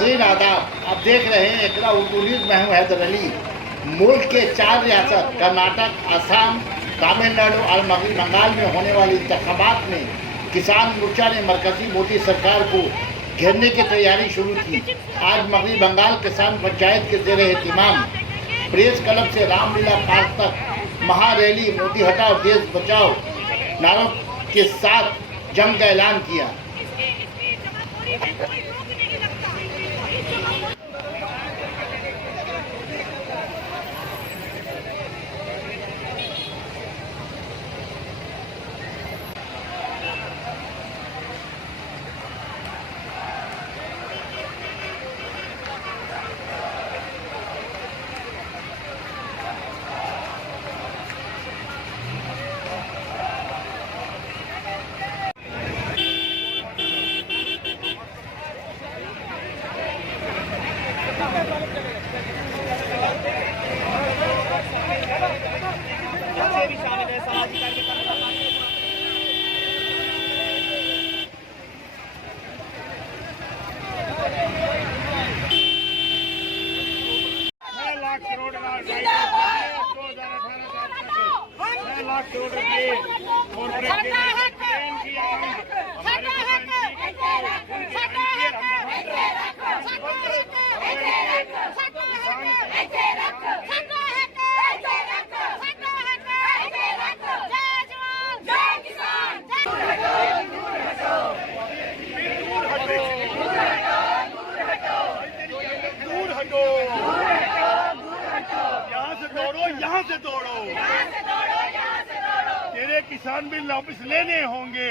नाज़रीन आदाब, आप देख रहे हैं इकरा उर्दू न्यूज़। मैं हूँ हैदर अली। मुल्क के 4 रियासत कर्नाटक, असम, तमिलनाडु और मगरबी बंगाल में होने वाले इंतखाबात में किसान मोर्चा ने मरकजी मोदी सरकार को घेरने की तैयारी शुरू की। आज मगरबी बंगाल किसान पंचायत के ज़ेर एहतिमाम प्रेस क्लब से रामलीला पार्क तक महारैली मोदी हटाओ देश बचाओ नारों के साथ जंग का ऐलान किया। यहाँ से दौड़ो, तेरे किसान बिल वापस लेने होंगे।